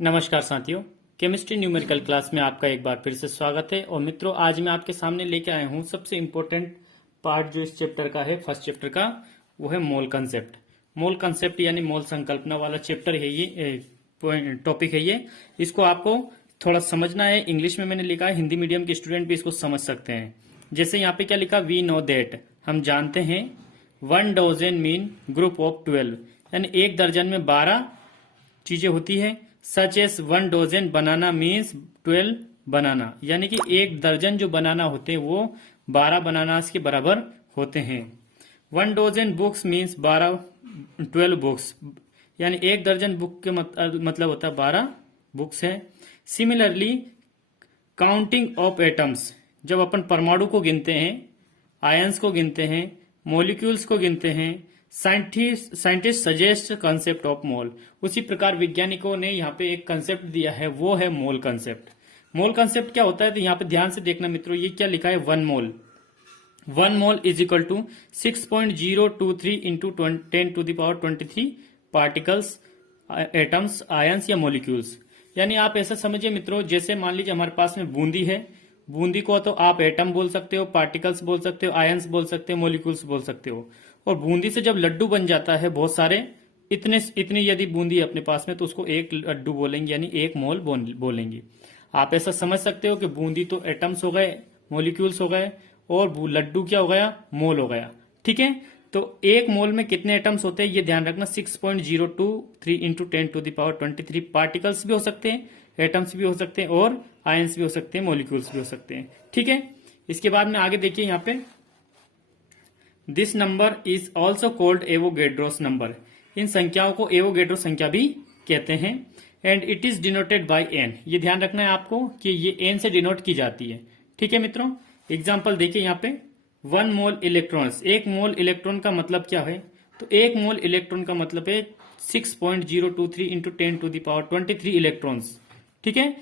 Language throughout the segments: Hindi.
नमस्कार साथियों, केमिस्ट्री न्यूमेरिकल क्लास में आपका एक बार फिर से स्वागत है। और मित्रों, आज मैं आपके सामने लेके आया हूँ सबसे इम्पोर्टेंट पार्ट जो इस चैप्टर का है, फर्स्ट चैप्टर का, वो है मोल कंसेप्ट। मोल कंसेप्ट यानी मोल संकल्पना वाला चैप्टर है ये, टॉपिक है ये। इसको आपको थोड़ा समझना है। इंग्लिश में मैंने लिखा है, हिंदी मीडियम के स्टूडेंट भी इसको समझ सकते हैं। जैसे यहाँ पे क्या लिखा, वी नो दैट, हम जानते हैं, 1 डजन मीन ग्रुप ऑफ 12, यानी 1 दर्जन में 12 चीजें होती है। सच एस 1 डजन बनाना मीन्स 12 बनाना, यानी कि 1 दर्जन जो बनाना होते हैं वो 12 बनानास के बराबर होते हैं। 1 डजन बुक्स मीन्स 12 बुक्स, यानी 1 दर्जन बुक के मतलब होता है 12 बुक्स है। सिमिलरली काउंटिंग ऑफ एटम्स, जब अपन परमाणु को गिनते हैं, आयंस को गिनते हैं, मॉलिक्यूल्स को गिनते हैं, scientist suggest concept of mole. उसी प्रकार वैज्ञानिकों ने यहाँ पे एक कंसेप्ट दिया है, वो है मोल कंसेप्ट। मोल कंसेप्ट क्या होता है, तो यहाँ पे ध्यान से देखना मित्रों, ये क्या लिखा है, 1 mole. 1 mole is equal to 6.023 into 10⁻23 particles, atoms, ions या मॉलिक्यूल्स। यानी आप ऐसा समझिए मित्रों, जैसे मान लीजिए हमारे पास में बूंदी है, बूंदी को तो आप एटम बोल सकते हो, पार्टिकल्स बोल सकते हो, आयंस बोल सकते हो, मॉलिक्यूल्स बोल सकते हो। और बूंदी से जब लड्डू बन जाता है बहुत सारे, इतनी यदि बूंदी अपने पास में, तो उसको एक लड्डू बोलेंगे, यानी 1 मोल बोलेंगे। आप ऐसा समझ सकते हो कि बूंदी तो एटम्स हो गए, मॉलिक्यूल्स हो गए, और लड्डू क्या हो गया, मोल हो गया। ठीक है, तो 1 मोल में कितने एटम्स होते हैं ये ध्यान रखना, 6.023 इंटू 10⁻23 पार्टिकल्स भी हो सकते हैं, एटम्स भी हो सकते हैं, और आयंस भी हो सकते हैं, मॉलिक्यूल्स भी हो सकते हैं। ठीक है, इसके बाद में आगे देखिए यहाँ पे, this number is also called Avogadro's number. इन संख्याओं को एवोगेड्रो संख्या भी कहते हैं। And it is denoted by n, ये ध्यान रखना है आपको कि ये एन से डिनोट की जाती है। ठीक है मित्रों, एग्जाम्पल देखिए यहाँ पे, 1 मोल इलेक्ट्रॉन्स, 1 मोल इलेक्ट्रॉन का मतलब क्या है, तो 1 मोल इलेक्ट्रॉन का मतलब है 6.023 इंटू 10⁻23 इलेक्ट्रॉन्स। ठीक है,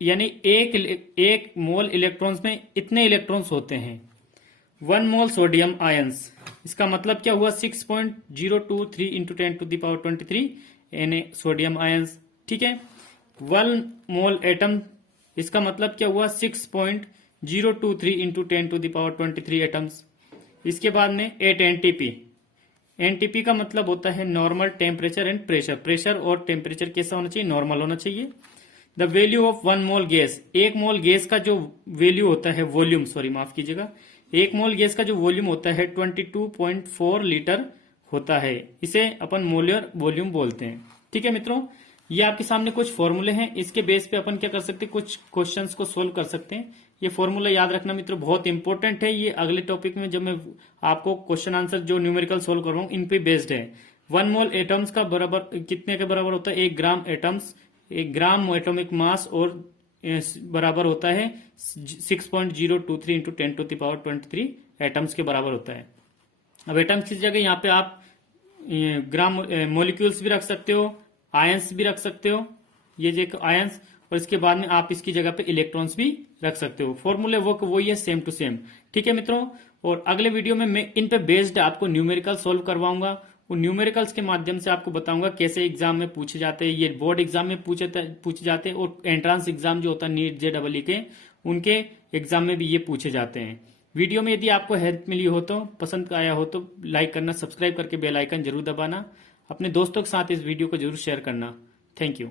यानी एक मोल इलेक्ट्रॉन्स में इतने इलेक्ट्रॉन्स होते हैं। 1 मोल सोडियम आयंस, इसका मतलब क्या हुआ, 6.023 इंटू 10⁻23 Na सोडियम आयंस। ठीक है, 1 मोल एटम, इसका मतलब क्या हुआ, 6.023 इंटू 10⁻23 एटम्स। इसके बाद में 8 एनटीपी, एनटीपी का मतलब होता है normal temperature and pressure. Pressure और टेम्परेचर कैसा होना चाहिए, नॉर्मल होना चाहिए। The value of 1 mole gas, 1 mole gas का जो वैल्यू होता है, वॉल्यूम, सॉरी माफ कीजिएगा, 1 मोल गैस का जो वॉल्यूम होता है 22.4 लीटर होता है। इसे अपन मोलर वॉल्यूम बोलते हैं। ठीक है मित्रों, ये आपके सामने कुछ फॉर्मूले हैं, इसके बेस पे अपन क्या कर सकते हैं, कुछ क्वेश्चंस को सोल्व कर सकते हैं। ये फॉर्मूला याद रखना मित्रों, बहुत इंपॉर्टेंट है। ये अगले टॉपिक में जब मैं आपको क्वेश्चन आंसर जो न्यूमेरिकल सोल्व कर रहा हूँ, इन पे बेस्ड है। 1 मोल एटम्स का बराबर कितने के बराबर होता है, 1 ग्राम एटम्स, 1 ग्राम एटॉमिक मास, और बराबर होता है 6.023 इंटू 10⁻23 एटम्स के बराबर होता है। अब एटम्स की जगह यहाँ पे आप ग्राम मॉलिक्यूल्स भी रख सकते हो, आयंस भी रख सकते हो, ये जो आयंस, और इसके बाद में आप इसकी जगह पे इलेक्ट्रॉन्स भी रख सकते हो। फॉर्मूले वो वही है, सेम टू सेम। ठीक है मित्रों, और अगले वीडियो में मैं इन पे बेस्ड आपको न्यूमेरिकल सोल्व करवाऊंगा। वो न्यूमेरिकल्स के माध्यम से आपको बताऊंगा कैसे एग्जाम में पूछे जाते हैं, ये बोर्ड एग्जाम में पूछे जाते हैं, और एंट्रांस एग्जाम जो होता है नीट JEE के, उनके एग्जाम में भी ये पूछे जाते हैं। वीडियो में यदि आपको हेल्प मिली हो, तो पसंद आया हो तो लाइक करना, सब्सक्राइब करके बेल आइकन जरूर दबाना, अपने दोस्तों के साथ इस वीडियो को जरूर शेयर करना। Thank you.